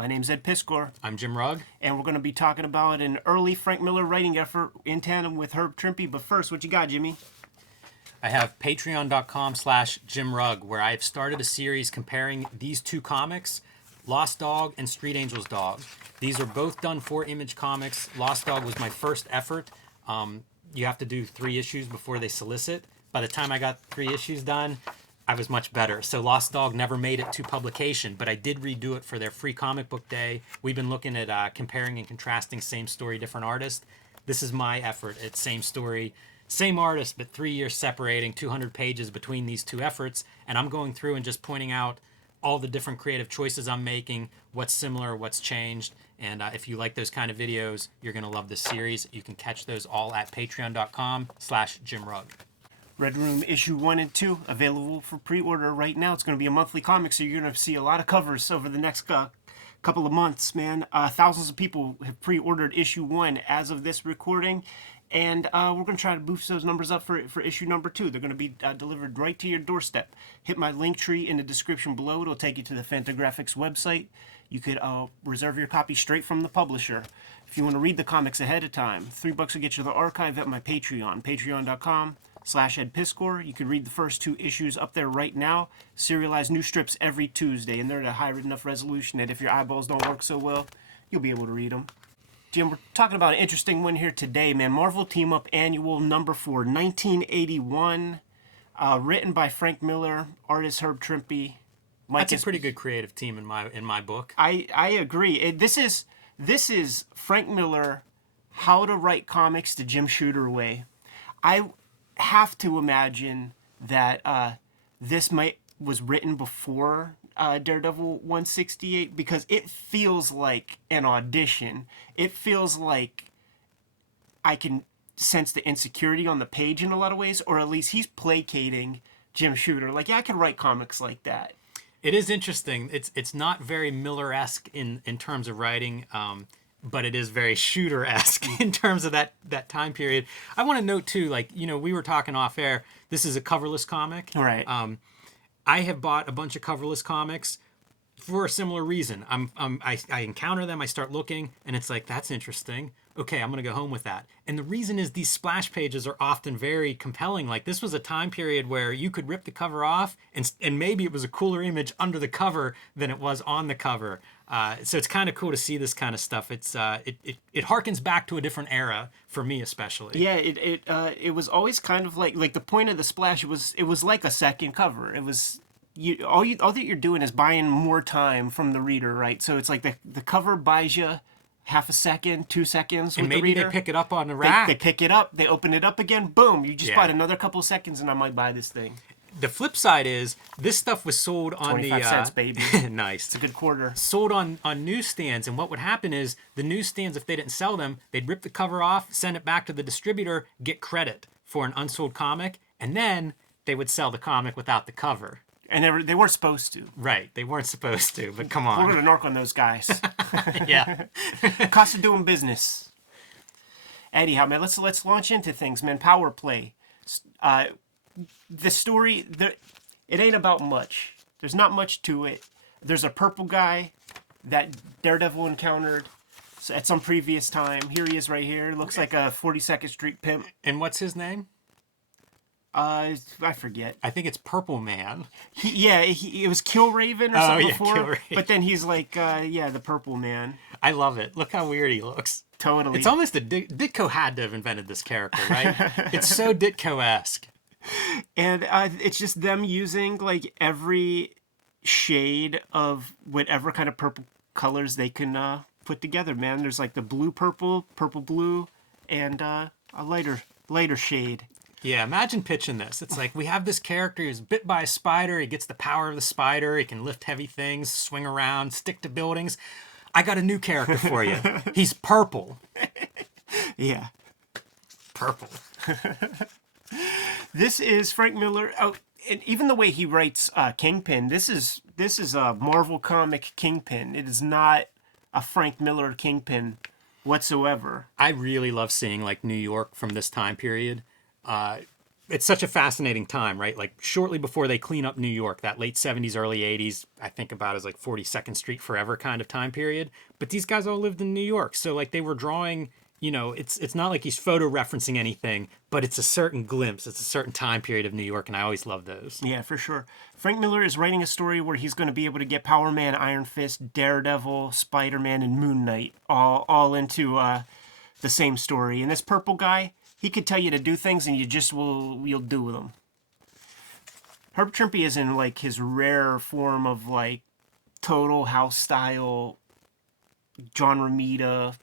My name's Ed Piskor, I'm Jim Rugg. and we're going to be talking about an early Frank Miller writing effort in tandem with Herb Trimpe. But first, what you got, Jimmy? I have patreon.com/Jim Rugg, where I've started a series comparing these two comics, Lost Dog and Street Angels Dog. These are both done for Image Comics. Lost Dog was my first effort. You have to do 3 issues before they solicit. By the time I got 3 issues done, I was much better. So Lost Dog never made it to publication, but I did redo it for their free comic book day. We've been looking at comparing and contrasting same story, different artist. This is my effort. It's same story, same artist, but 3 years separating, 200 pages between these two efforts. And I'm going through and just pointing out all the different creative choices I'm making, what's similar, what's changed. And if you like those kind of videos, you're going to love this series. You can catch those all at patreon.com/Jim Rugg. Red Room issue 1 and 2 available for pre-order right now. It's going to be a monthly comic, so you're going to see a lot of covers over the next couple of months, man. Thousands of people have pre-ordered issue 1 as of this recording, and we're going to try to boost those numbers up for issue number 2. They're going to be delivered right to your doorstep. Hit my link tree in the description below. It'll take you to the Fantagraphics website. You could reserve your copy straight from the publisher. If you want to read the comics ahead of time, $3 will get you the archive at my Patreon, patreon.com/Ed Piskor. You can read the first 2 issues up there right now. Serialized new strips every Tuesday, and they're at a high enough resolution that if your eyeballs don't work so well, you'll be able to read them. Jim, we're talking about an interesting one here today, man. Marvel Team Up Annual number 4, 1981, written by Frank Miller, artist Herb Trimpe. That's a pretty good creative team in my book. I agree. This is Frank Miller, how to write comics the Jim Shooter way. I have to imagine that this was written before Daredevil 168, because it feels like an audition. It feels like I can sense the insecurity on the page in a lot of ways, or at least he's placating Jim Shooter. Like, yeah, I can write comics like that. It is interesting. It's not very Miller-esque in terms of writing, but it is very Shooter-esque in terms of that time period. I want to note too, like, we were talking off air. This is a coverless comic. Right. I have bought a bunch of coverless comics for a similar reason. I encounter them, I start looking, and it's like, that's interesting. Okay, I'm going to go home with that. And the reason is these splash pages are often very compelling. Like, this was a time period where you could rip the cover off, and maybe it was a cooler image under the cover than it was on the cover. So it's kind of cool to see this kind of stuff. It harkens back to a different era for me, especially. Yeah, it was always kind of like the point of the splash. It was like a second cover. It was all that you're doing is buying more time from the reader, right? So it's like the cover buys you half a second, 2 seconds with the reader. And maybe they pick it up on the rack. They pick it up, they open it up again, boom, you just bought another couple of seconds and I might buy this thing. The flip side is this stuff was sold on 25 cents, baby. Nice. It's a good quarter. Sold on newsstands, and what would happen is the newsstands, if they didn't sell them, they'd rip the cover off, send it back to the distributor, get credit for an unsold comic, and then they would sell the comic without the cover. And they weren't supposed to. Right, they weren't supposed to, but come on. We're going to narc on those guys. Yeah. Cost of doing business. Anyhow, man, let's launch into things, man. Power play. The story, it ain't about much. There's not much to it. There's a purple guy that Daredevil encountered at some previous time. Here he is right here. Looks like a 42nd Street pimp. And what's his name? I forget. I think it's Purple Man. It was Kill Raven or something before. Kill Raven. But then he's like, the Purple Man. I love it. Look how weird he looks. Totally. It's almost Ditko had to have invented this character, right? It's so Ditko-esque. And it's just them using like every shade of whatever kind of purple colors they can put together, man. There's like the blue purple, purple blue, and a lighter shade. Yeah, imagine pitching this. It's like, we have this character who's bit by a spider. He gets the power of the spider. He can lift heavy things, swing around, stick to buildings. I got a new character for you. He's purple. Yeah. Purple. This is Frank Miller. Oh, and even the way he writes Kingpin, this is a Marvel comic Kingpin. It is not a Frank Miller Kingpin whatsoever. I really love seeing like New York from this time period. it's such a fascinating time, right? Like shortly before they clean up New York, that late 70s, early 80s, I think about as like 42nd Street forever kind of time period. But these guys all lived in New York. So like they were drawing, it's not like he's photo referencing anything, but it's a certain glimpse. It's a certain time period of New York. And I always love those. Yeah, for sure. Frank Miller is writing a story where he's going to be able to get Power Man, Iron Fist, Daredevil, Spider-Man, and Moon Knight all into the same story. And this purple guy, he could tell you to do things, and you'll do them. Herb Trimpe is in like his rare form of like total house style, John Romita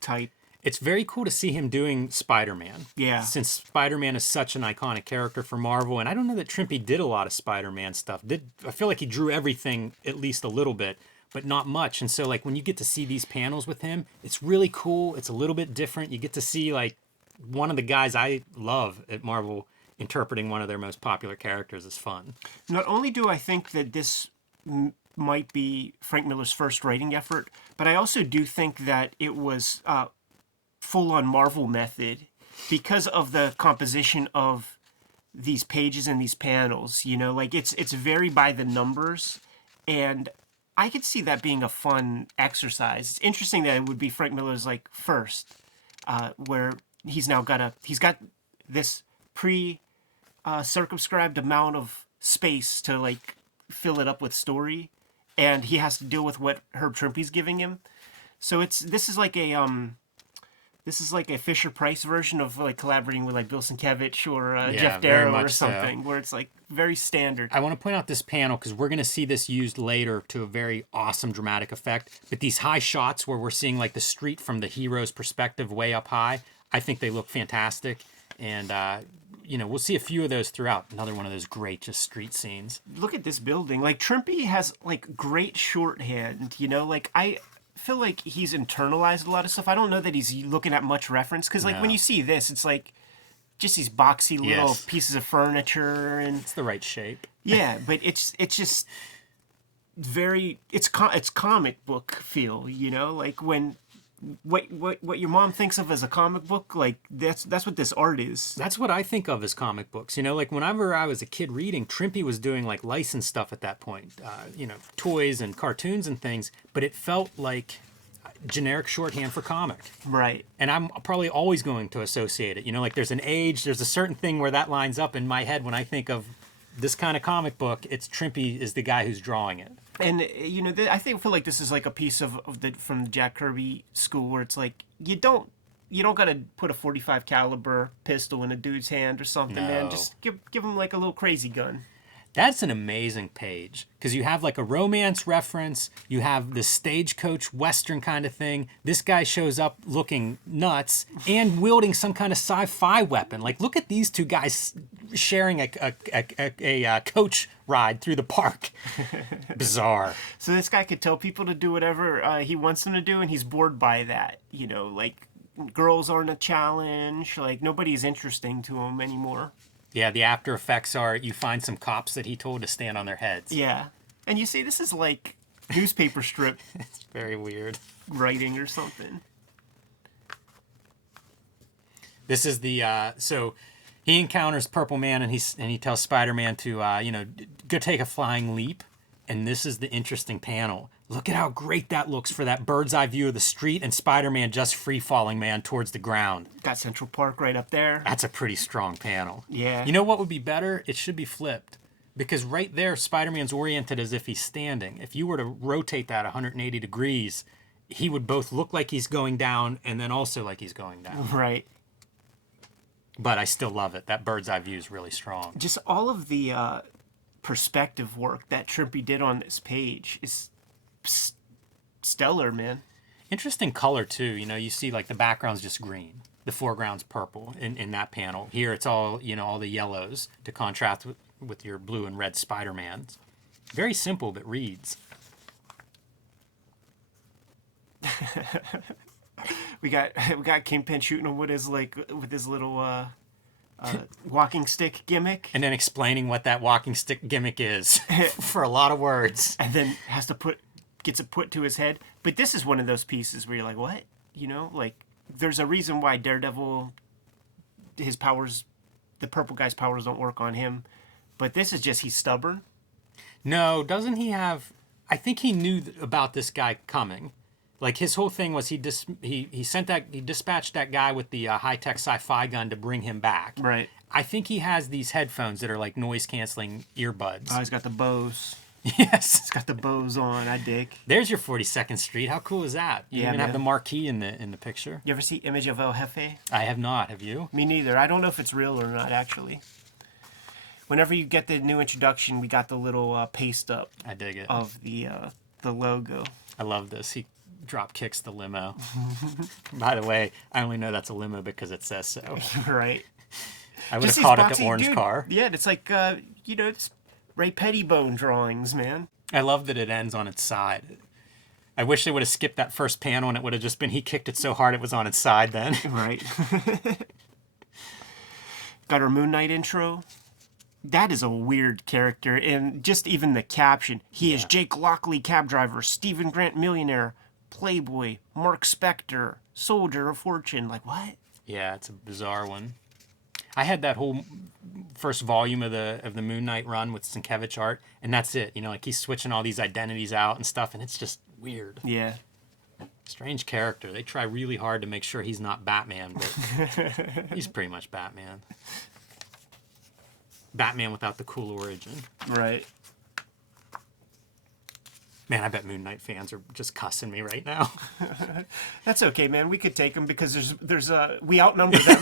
type. It's very cool to see him doing Spider-Man. Yeah. Since Spider-Man is such an iconic character for Marvel, and I don't know that Trimpe did a lot of Spider-Man stuff. I feel like he drew everything at least a little bit, but not much. And so like when you get to see these panels with him, it's really cool. It's a little bit different. You get to see like one of the guys I love at Marvel interpreting one of their most popular characters. Is fun. Not only do I think that this might be Frank Miller's first writing effort, but I also do think that it was full-on Marvel method because of the composition of these pages and these panels. Like it's very by the numbers, and I could see that being a fun exercise. It's interesting that it would be Frank Miller's like first, where he's got this circumscribed amount of space to like fill it up with story, and he has to deal with what Herb Trimpe's giving him. So this is like a Fisher Price version of like collaborating with like Bill Sienkiewicz or Jeff Darrow or something, where it's like very standard. I want to point out this panel because we're going to see this used later to a very awesome dramatic effect. But these high shots where we're seeing like the street from the hero's perspective way up high, I think they look fantastic. And, we'll see a few of those throughout. Another one of those great just street scenes. Look at this building. Like Trimpe has like great shorthand, like I feel like he's internalized a lot of stuff. I don't know that he's looking at much reference because like when you see this, it's like just these boxy little pieces of furniture, and it's the right shape. Yeah, but it's just very it's comic book feel, like when what your mom thinks of as a comic book, like that's what this art is. That's what I think of as comic books. Like whenever I was a kid reading, Trimpe was doing like licensed stuff at that point, toys and cartoons and things, but it felt like generic shorthand for comic. Right. And I'm probably always going to associate it. Like there's an age, there's a certain thing where that lines up in my head when I think of this kind of comic book. It's Trimpe is the guy who's drawing it. And I feel like this is like a piece from the Jack Kirby school where it's like you don't gotta put a .45 caliber pistol in a dude's hand or something, man. Just give him like a little crazy gun. That's an amazing page because you have like a romance reference, you have the stagecoach western kind of thing. This guy shows up looking nuts and wielding some kind of sci-fi weapon. Like, look at these two guys sharing a coach ride through the park. Bizarre. So this guy could tell people to do whatever he wants them to do, and he's bored by that. Like girls aren't a challenge. Like nobody's interesting to him anymore. Yeah, the after effects are you find some cops that he told to stand on their heads. Yeah. And you see, this is like newspaper strip. It's very weird. Writing or something. This is the, so he encounters Purple Man and he tells Spider-Man to, go take a flying leap. And this is the interesting panel. Look at how great that looks for that bird's eye view of the street and Spider-Man just free-falling, man, towards the ground. Got Central Park right up there. That's a pretty strong panel. Yeah. You know what would be better? It should be flipped. Because right there, Spider-Man's oriented as if he's standing. If you were to rotate that 180 degrees, he would both look like he's going down and then also like he's going down. Right. But I still love it. That bird's eye view is really strong. Just all of the perspective work that Trimpe did on this page is stellar, man. Interesting color too. You see like the background's just green, the foreground's purple in that panel. Here it's all all the yellows to contrast with your blue and red Spider-Mans. Very simple, but reads. we got Kingpin shooting him with his little walking stick gimmick, and then explaining what that walking stick gimmick is for a lot of words, and then gets it put to his head. But this is one of those pieces where you're like, what? Like there's a reason why Daredevil, his powers the purple guy's powers don't work on him. But this is just he's stubborn. No, doesn't he have? I think he knew about this guy coming. Like his whole thing was he dispatched that guy with the high tech sci-fi gun to bring him back. Right. I think he has these headphones that are like noise canceling earbuds. Oh, he's got the bows. Yes, He's got the bows on. I dig. there's your 42nd Street. How cool is that? You Yeah, even have man. the marquee in the picture. You ever see Image of El Jefe? I have not. Have you? Me neither. I don't know if it's real or not, actually. Whenever you get the new introduction, we got the little paste up I dig it. of the logo. I love this. He drop kicks the limo. By the way, I only know that's a limo because it says so. Right. I would Just have called these it the boxy- orange dude, car. Yeah, it's like, it's Ray Pettibone drawings, man. I love that it ends on its side. I wish they would have skipped that first panel and it would have just been he kicked it so hard it was on its side then. Right. Got our Moon Knight intro. That is a weird character, and just even the caption. He is Jake Lockley, cab driver, Stephen Grant, millionaire, playboy, Mark Spector, soldier of fortune. Like, what? Yeah, it's a bizarre one. I had that whole first volume of the Moon Knight run with Sienkiewicz art, and that's it. You know, like he's switching all these identities out and stuff, and it's just weird. Yeah. Strange character. They try really hard to make sure he's not Batman, but he's pretty much Batman. Batman without the cool origin. Right. Man, I bet Moon Knight fans are just cussing me right now. That's okay, man. We could take them because we outnumber them.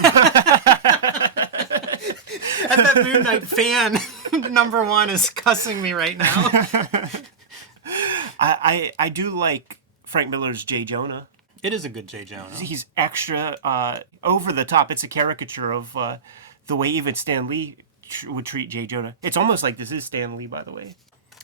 I bet Moon Knight fan number one is cussing me right now. I do like Frank Miller's J. Jonah. It is a good J. Jonah. He's extra over the top. It's a caricature of the way even Stan Lee would treat J. Jonah. It's almost like this is Stan Lee, by the way.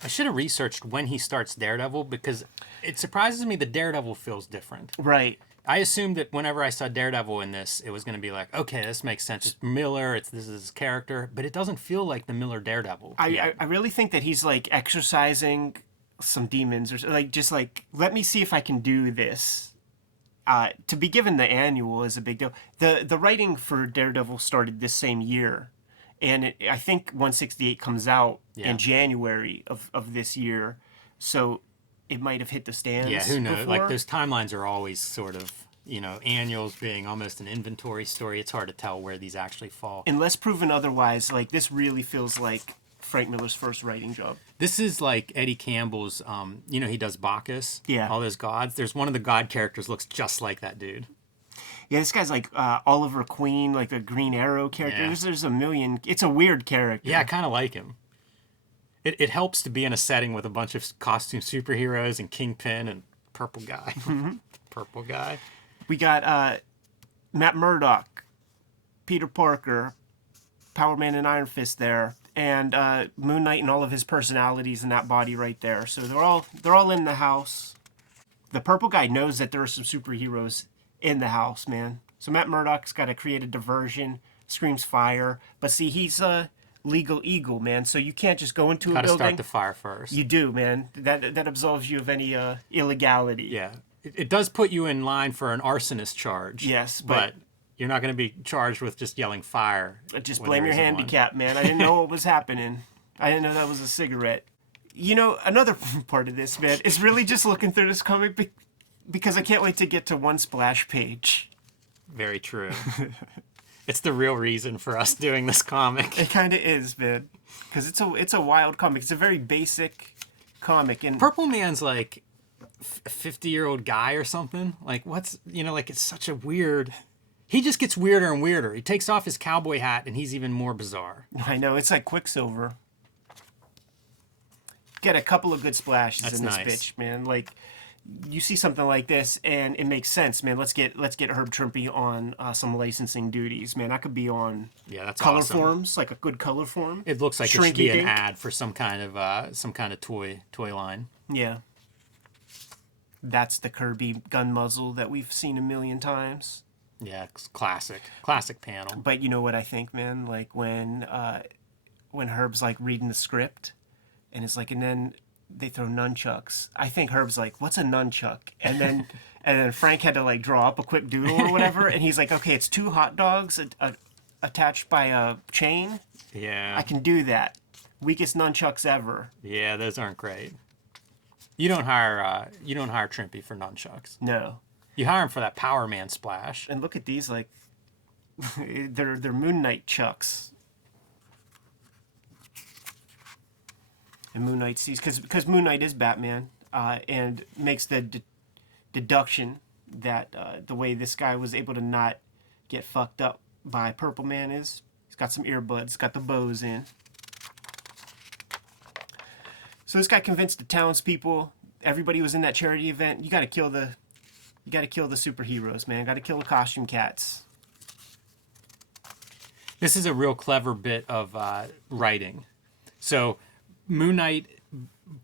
I should have researched when he starts Daredevil because it surprises me that Daredevil feels different. Right. I assumed that whenever I saw Daredevil in this, it was going to be like, okay, this makes sense. It's Miller. This is his character, but it doesn't feel like the Miller Daredevil. I really think that he's like exercising some demons, or like just like, let me see if I can do this. To be given the annual is a big deal. The writing for Daredevil started this same year, and I think 168 comes out in January of this year, so it might have hit the stands. Yeah, who knows? before. Like those timelines are always sort of, annuals being almost an inventory story. It's hard to tell where these actually fall. Unless proven otherwise, like this really feels like Frank Miller's first writing job. This is like Eddie Campbell's, he does Bacchus. Yeah. All those gods. There's one of the god characters looks just like that dude. Yeah, this guy's like Oliver Queen, like a Green Arrow character. Yeah. There's a million. It's a weird character. Yeah, I kind of like him. It helps to be in a setting with a bunch of costume superheroes and Kingpin and Purple Guy. Purple Guy. We got Matt Murdock, Peter Parker, Power Man and Iron Fist there, and Moon Knight and all of his personalities in that body right there. So they're all in the house. The Purple Guy knows that there are some superheroes in the house, man. So Matt Murdock's got to create a diversion, screams fire. But see, he's a legal eagle, man. So you can't just go into a Got to building. start the fire first. You do, man. That absolves you of any illegality. Yeah. It does put you in line for an arsonist charge. Yes, but you're not going to be charged with just yelling fire. Just when blame there your isn't one. handicap, man. I didn't know what was happening. I didn't know that was a cigarette. Another part of this, man, is really just looking through this comic because I can't wait to get to one splash page. Very true. It's the real reason for us doing this comic. It kind of is, man, because it's a wild comic. It's a very basic comic, and Purple Man's like a 50-year-old guy or something. Like what's like it's such a weird. He just gets weirder and weirder. He takes off his cowboy hat and he's even more bizarre. I know it's like Quicksilver. Get a couple of good splashes That's in this nice. bitch, man. Like you see something like this and it makes sense, man. Let's get Herb Trimpe on some licensing duties, man. That could be on Yeah, that's color awesome. forms, like a good color form. It looks like it should be an Shrinky-dink. ad for some kind of toy line. Yeah. That's the Kirby gun muzzle that we've seen a million times. Yeah, it's classic panel. But you know what I think, man? Like when Herb's like reading the script, and it's like, and then they throw nunchucks. I think Herb's like, "What's a nunchuck?" And then Frank had to like draw up a quick doodle or whatever, and he's like, "Okay, it's 2 hot dogs, attached by a chain, Yeah. I can do that. Weakest nunchucks ever. Yeah, those aren't great. You don't hire Trimpe for nunchucks. No. You hire him for that Power Man splash. And look at these, like, they're Moon Knight chucks. And Moon Knight sees, because Moon Knight is Batman, and makes the deduction that the way this guy was able to not get fucked up by Purple Man is, he's got some earbuds, got the bows in. So this guy convinced the townspeople, everybody was in that charity event, you gotta kill the superheroes, man. Gotta kill the costume cats. This is a real clever bit of writing. So Moon Knight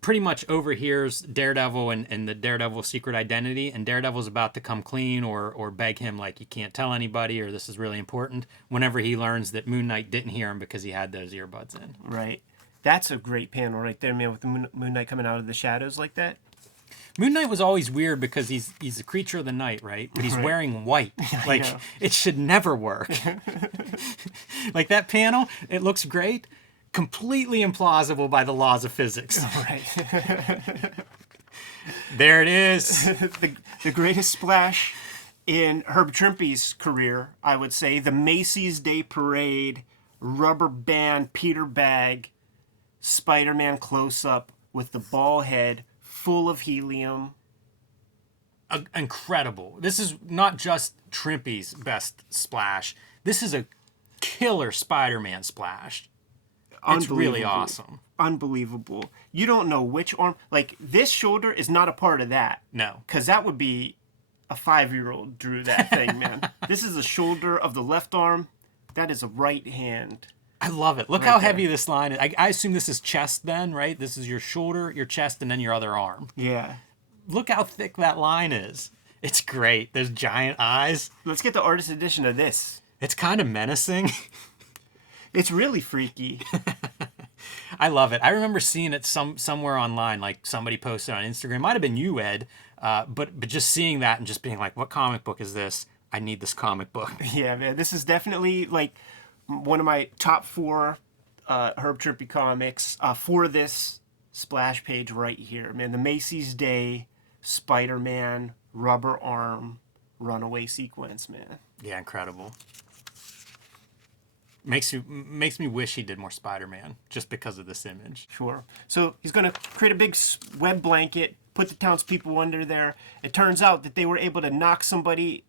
pretty much overhears Daredevil and the Daredevil secret identity, and Daredevil's about to come clean or beg him, like, you can't tell anybody or this is really important, whenever he learns that Moon Knight didn't hear him because he had those earbuds in. Right. That's a great panel right there, man, with the Moon Knight coming out of the shadows like that. Moon Knight was always weird because he's a creature of the night, right? But he's wearing white. Like, it should never work. Like, that panel, it looks great. Completely implausible by the laws of physics. Right. There it is. the greatest splash in Herb Trimpe's career, I would say. The Macy's Day Parade, rubber band, Peter bag, Spider-Man close-up with the ball head full of helium. Incredible. This is not just Trimpe's best splash. This is a killer Spider-Man splash. It's really awesome. Unbelievable. You don't know which arm. Like, this shoulder is not a part of that. No. Because that would be a 5-year-old drew that thing, man. This is the shoulder of the left arm. That is a right hand. I love it. Look how heavy this line is. I assume this is chest then, right? This is your shoulder, your chest, and then your other arm. Yeah. Look how thick that line is. It's great. There's giant eyes. Let's get the artist edition of this. It's kind of menacing. It's really freaky. I love it. I remember seeing it somewhere online, like somebody posted on Instagram. Might have been you, Ed. But just seeing that and just being like, what comic book is this? I need this comic book. Yeah, man. This is definitely like one of my top 4 Herb Trimpe comics for this splash page right here. Man, the Macy's Day Spider-Man rubber arm runaway sequence, man. Yeah, incredible. Makes me wish he did more Spider-Man just because of this image. Sure. So he's going to create a big web blanket, put the townspeople under there. It turns out that they were able to knock somebody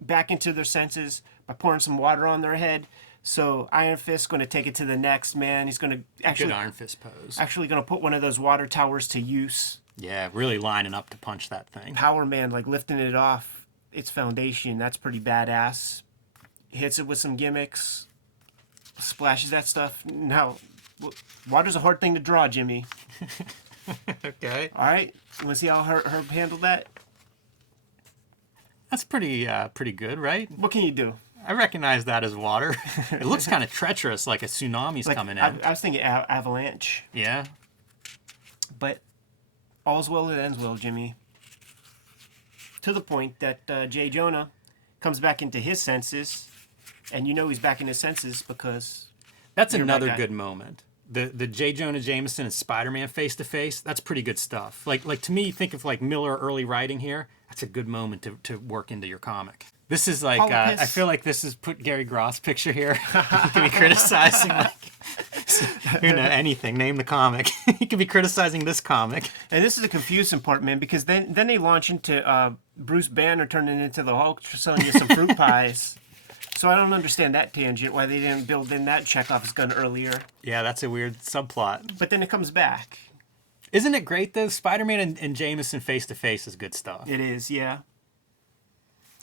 back into their senses by pouring some water on their head. So Iron Fist's going to take it to the next, man. He's going to actually Good Iron Fist pose. Actually going to put one of those water towers to use. Yeah, really lining up to punch that thing. Power Man, like lifting it off its foundation. That's pretty badass. Hits it with some gimmicks. Splashes that stuff. Now, water's a hard thing to draw, Jimmy. Okay. All right. You want to see how Herb handled that? That's pretty good, right? What can you do? I recognize that as water. It looks kind of treacherous, like a tsunami's coming in. I was thinking avalanche. Yeah. But all's well that ends well, Jimmy. To the point that J. Jonah comes back into his senses, and you know he's back in his senses because... That's another good moment. The J. Jonah Jameson and Spider-Man face-to-face, that's pretty good stuff. Like to me, think of like Miller early writing here. That's a good moment to work into your comic. This is like, I feel like this is put Gary Gross picture here. He could be criticizing like, anything, name the comic. He could be criticizing this comic. And this is the confusing part, man, because then they launch into Bruce Banner turning into the Hulk, selling you some fruit pies. So I don't understand that tangent, why they didn't build in that Chekhov's gun earlier. Yeah, that's a weird subplot. But then it comes back. Isn't it great, though? Spider-Man and Jameson face-to-face is good stuff. It is, yeah.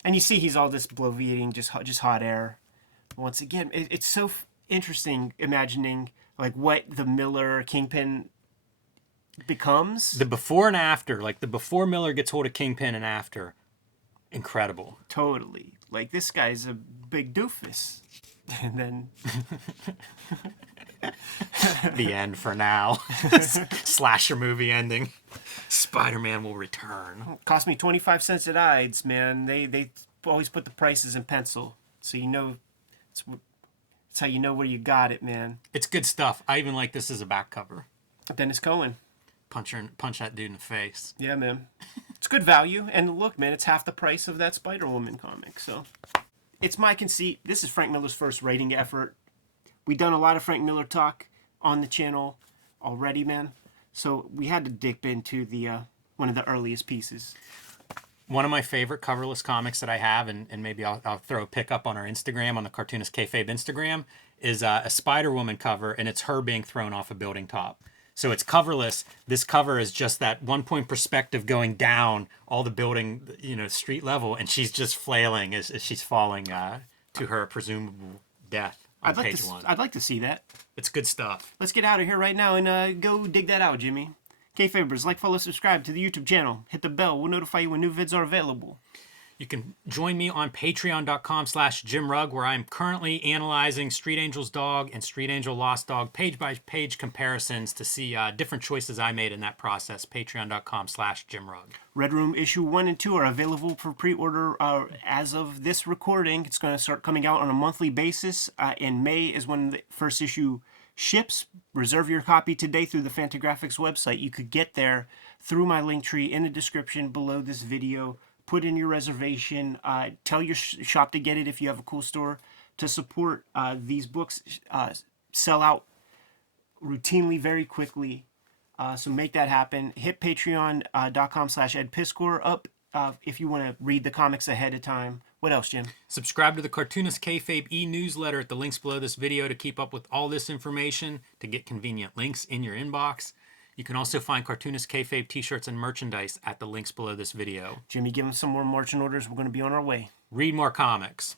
And you see he's all this bloviating, just hot air. Once again, it's so interesting imagining like what the Miller Kingpin becomes. The before and after, like the before Miller gets hold of Kingpin and after, incredible. Totally. Like, this guy's a big doofus. And then... The end for now. Slasher movie ending. Spider-Man will return. Cost me 25 cents at Ides, man. They always put the prices in pencil. So you know That's how you know where you got it, man. It's good stuff. I even like this as a back cover. Dennis Cohen. Punch that dude in the face. Yeah, man. It's good value. And look, man, it's half the price of that Spider-Woman comic. So it's my conceit. This is Frank Miller's first writing effort. We've done a lot of Frank Miller talk on the channel already, man. So we had to dip into the one of the earliest pieces. One of my favorite coverless comics that I have, and maybe I'll throw a pic up on our Instagram, on the Cartoonist Kayfabe Instagram, is a Spider-Woman cover, and it's her being thrown off a building top. So it's coverless. This cover is just that one-point perspective going down all the building, street level, and she's just flailing as she's falling to her presumable death on page 1. I'd like to see that. It's good stuff. Let's get out of here right now and go dig that out, Jimmy. Kayfabers, like, follow, subscribe to the YouTube channel. Hit the bell. We'll notify you when new vids are available. You can join me on patreon.com/JimRugg, where I'm currently analyzing Street Angel's Dog and Street Angel Lost Dog page-by-page comparisons to see different choices I made in that process. Patreon.com/JimRugg. Red Room issue 1 and 2 are available for pre-order as of this recording. It's going to start coming out on a monthly basis. In May is when the first issue ships. Reserve your copy today through the Fantagraphics website. You could get there through my link tree in the description below this video. Put in your reservation. Tell your shop to get it if you have a cool store. To support these books, sell out routinely very quickly. So make that happen. Hit patreon.com/edpiscore up if you want to read the comics ahead of time. What else, Jim? Subscribe to the Cartoonist Kayfabe e-newsletter at the links below this video to keep up with all this information, to get convenient links in your inbox. You can also find Cartoonist Kayfabe t-shirts and merchandise at the links below this video. Jimmy, give them some more marching orders. We're going to be on our way. Read more comics.